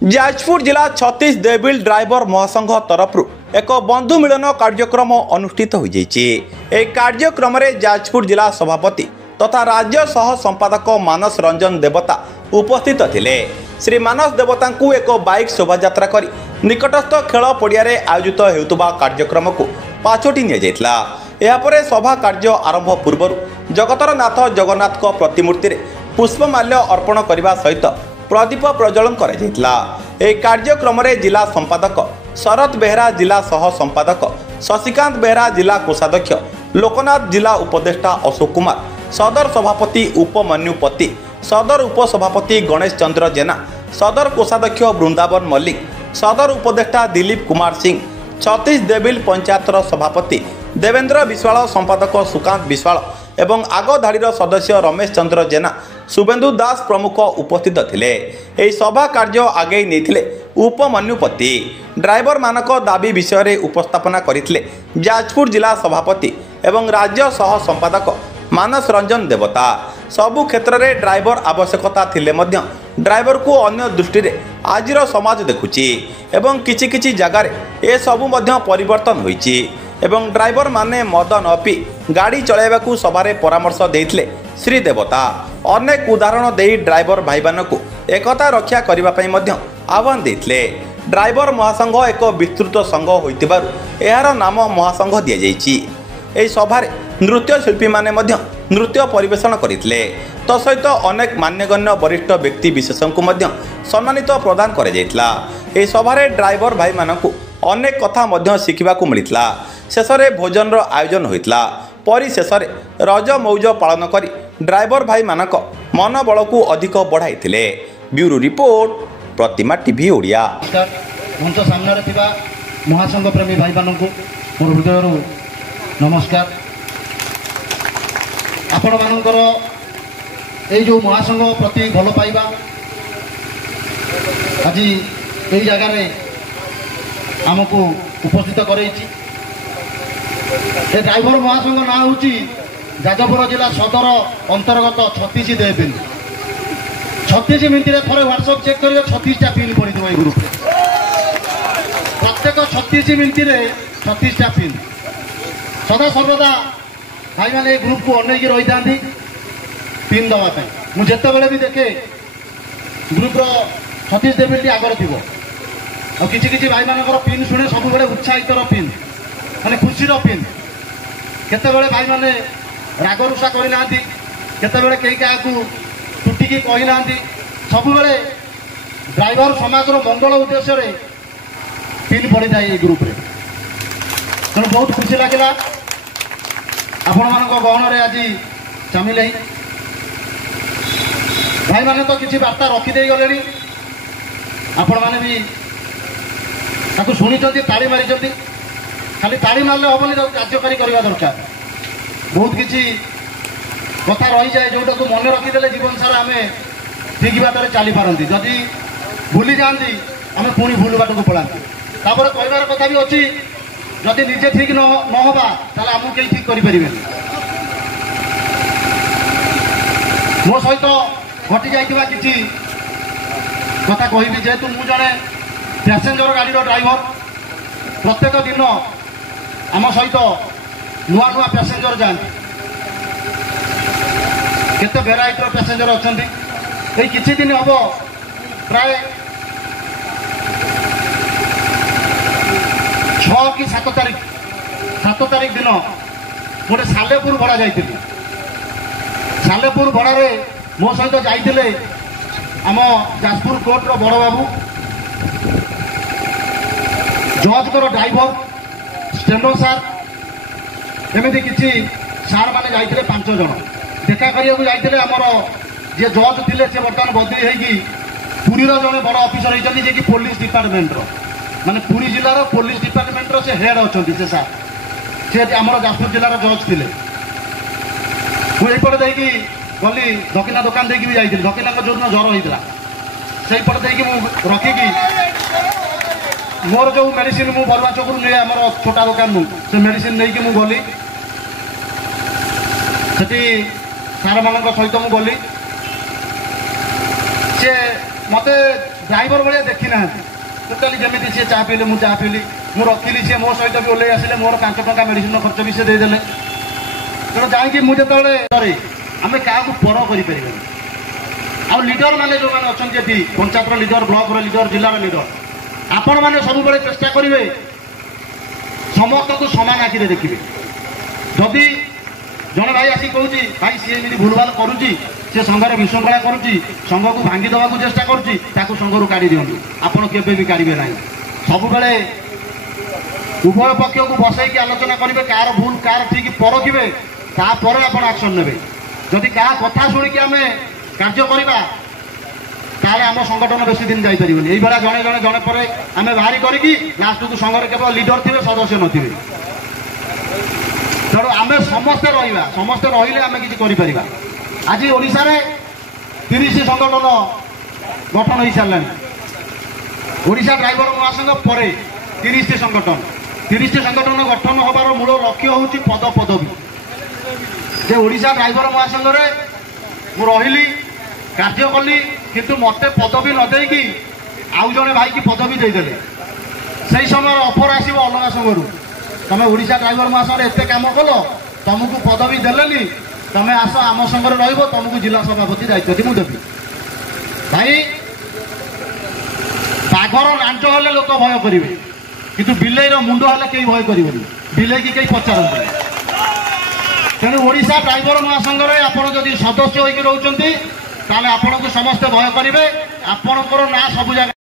जाजपुर जिला छत्तीस देविल ड्राइवर महासंघ तरफ एक बंधु मिलन कार्यक्रम अनुष्ठित हो कार्यक्रम में जाजपुर जिला सभापति तथा राज्य सह संपादक मानस रंजन देवता उपस्थित थिले। श्री मानस देवता को एक बाइक शोभायात्रा कर निकटस्थ खेल पड़िया आयोजित होता कार्यक्रम को पाछोटी निया सभा कार्य आरंभ पूर्व जगतर नाथ जगन्नाथ प्रतिमूर्ति पुष्पमाल्य अर्पण करने सहित प्रदीप प्रज्वलन करा। कार्यक्रम में जिला संपादक शरद बेहरा, जिला सह संपादक शशिकांत बेहरा, जिला कोषाध्यक्ष लोकनाथ, जिला उपदेष्टा अशोक कुमार, सदर सभापति उपमन्युपति, सदर उपसभापति गणेश चंद्र जेना, सदर कोषाध्यक्ष वृंदावन मल्लिक, सदर उपदेष्टा दिलीप कुमार सिंह, छत्तीस देविल पंचायतर सभापति देवेंद्र विश्वाल, संपादक सुकांत विश्वाल एवं आग धाड़ीर सदस्य रमेश चंद्र जेना, शुभेन्दु दास प्रमुख उपस्थित थिले। एही सभा कार्य आगे नहीं उपमन्युपति ड्राइवर मानक दाबी विषय रे उपस्थापना करथिले जाजपुर जिला सभापति एवं राज्य सह संपादक मानस रंजन देवता। सबु क्षेत्र में ड्राइवर आवश्यकता थिले मध्य ड्राइवर को अन्य दृष्टि रे आजिर समाज देखुची एवं किछि किछि जगार ए सबु मध्य परिवर्तन होईची एवं ड्राइवर माने मद न पी गाड़ी चलाइबाकू सभारे परामर्श देइथिले श्री देवता। अनेक उदाहरण देई ड्राइवर भाई मानकू एकता रक्षा करबा पई मध्य आह्वान देइथिले। ड्राइवर महासंघ एक विस्तृत संघ होइतिबारु एहार नाम महासंघ दिया जाइछि। एही सभारे नृत्य शिल्पी माने मध्य नृत्य परिवेषण करथिले। तसहित अनेक मान्यगण्य वरिष्ठ व्यक्ति विशेषଙ୍କୁ मध्य सम्मानित प्रदान करा जाइतला। एही सभारे ड्राइवर भाई मानकू अनेक कथा मध्य शिखिबाकू मिलितला। शेषरे भोजन आयोजन होइतला। परिशेष रज मौज पालन करी ड्राइवर भाई मानक मनोबल को अधिक बढ़ाई। ब्यूरो रिपोर्ट प्रतिमा टीवी ओडिया। मंच सामने थिबा महासंघ प्रेमी भाई मानक मोर हृदय नमस्कार। आपण मानकर ए जो महासंघ प्रति भल पाइबा आज यही जगार आमको उपस्थित करैछि। ड्राइवर महासंघ ना हूँ जाजपुर जिला सदर अंतर्गत छत्तीस देविल। 36 मिनिट थे व्हाट्सअप चेक कर 36टा पिन पड़ी थी ग्रुप प्रत्येक 36 मिनिट 36टा पिन सदा सर्वदा भाई मैंने ग्रुप को अनेक रही था पिन दवाई मुझे जिते भी देखे ग्रुप छत्तीस देविल आगर थी और किसी भाई मान पिन शुणे सब उत्साहित पिन माने खुशीर पिन। केतेबेले भाई माने राग रुषा करना केतेबेले कई क्या टुटिकी कहना सब बेले ड्राइवर समाज मंगल उद्देश्य रे पिन पड़ी जाए ग्रुप रे। तेणु बहुत खुशी लगे आपण मान गहन आज सामिल है। भाई माने तो किसी वार्ता रखीदे गले आपण मैंने भी शुणी ताली मारी खाली ताली मारले हेनी कार्यकारी करवा दरकार। बहुत किसी कथा रही जाए जोटा को मन रखीदे जीवन सारा आम ठीक बात चली पारती। जदि भूली जाती आम पुणी भूल बाट को पलाती। तापर कहबार कथा भी अच्छी जदि निजे ठीक न हवा ताले आमको कहीं ठीक करें। मो सहित घटी जाइथिबा किछि कथा कहबी जेहेतु मु जड़े पैसेंजर गाड़ी ड्राइवर प्रत्येक दिन आम सहित नुआ नुआ पैसेंजर जाती केते भेराइटर पैसेंजर अच्छा ये किसी दिन हम प्राय 6 कि 7 तारीख दिन गोटे सालेपुर भड़ा जाइए। सालेपुर भड़े मो सहित जाइए आम जाजपुर कोर्टर बड़ बाबू जजकर ड्राइवर स्टेनो सार एमती किसी सार मैंने जाइए 5 जन देखा करने जाइए। आमर जे जज थे से बर्तमान बदली होगी पुरीर जड़े बड़ अफिसर होती जे कि पुलिस डिपार्टमेंट माने पुरी जिलार पुलिस डिपार्टमेंट से हेड अच्छा से सार से आमर जाजपुर जिलार जज थे। मुझे देखी गली धकिना दुकान देखी भी जाइए। धकिना जो दिन ज्वर होता से देखी रखिकी मोर जो मेडिसिन मु बरुआ चौक नहीं आम छोटा दुकान से मेडिसिन नहीं कि गली से सार मान सहित मुझे गली सी मत ड्राइवर भाया देखी ना टोटाली जमी सी चाह पीले मुझे चाह पीली मुझे रखिली सी मो सहित भी ओल्ल आसिले मोर 5 टଙ୍କା मेडिसिन खर्च भी से देदेले तेणु जाकि मुझे आम क्या पर कर आउ लीडर मैंने जो मैंने अच्छा पंचायत लीडर ब्लॉक लीडर जिलार लीडर आपण मैंने सब चेष्टा करेंगे समस्त को सामान आखिरे देखिए जदि जड़े भाई आसिक कहूँ भाई सी एमती भूलभाल करुच्ची सी संघर विशृंखला करुच्ची संघ को भांगी देवा चेष्टा करुच्ची संघर काढ़ी दिंतु आपड़ के काढ़े ना सब उभय पक्ष को बसईक आलोचना करेंगे कार भूल कार ठीक परखिए तापर आप एक्शन ने जदि क्या कथा शुणिक आम कार्य करवा ताले आम संगठन बेसी दिन जापर यही जड़े जड़े जड़े पर आम बाहरी करी लास्ट को संघर केवल लीडर थे सदस्य नथिबे तेणु आम समस्ते रहा समस्ते रही आम कि आज ओडिशा रे 30 संगठन गठन हो सारे ओडिशा ड्राइवर महासंघ पर 30 संगठन 30 संगठन गठन होबार मूल लक्ष्य हूँ पद पदवी जे ओडिशा ड्राइवर महासंघ में रही कार्य कली किंतु मत पदवी न देकी आउ जड़े भाई की पदवी देदेले से समय ऑफर आसो अलग संघरू तुम ओडिशा ड्राइवर महासंघ एत कम कल तुमको पदवी देलेनी तुम आस आम संघर तुमको जिला सभापति दायित्व मुझे देवी भाई बाघर लांच हेले लोक भय करेंगे किंतु बिलेईर मुंड हेले कई भय कर बिले की कई पचारते तेणु ओडिशा ड्राइवर महासंघ में आपड़ जदि सदस्य होकर रोचंती ताले आपन को समस्त भय करेंगे आपणकर ना सब जगह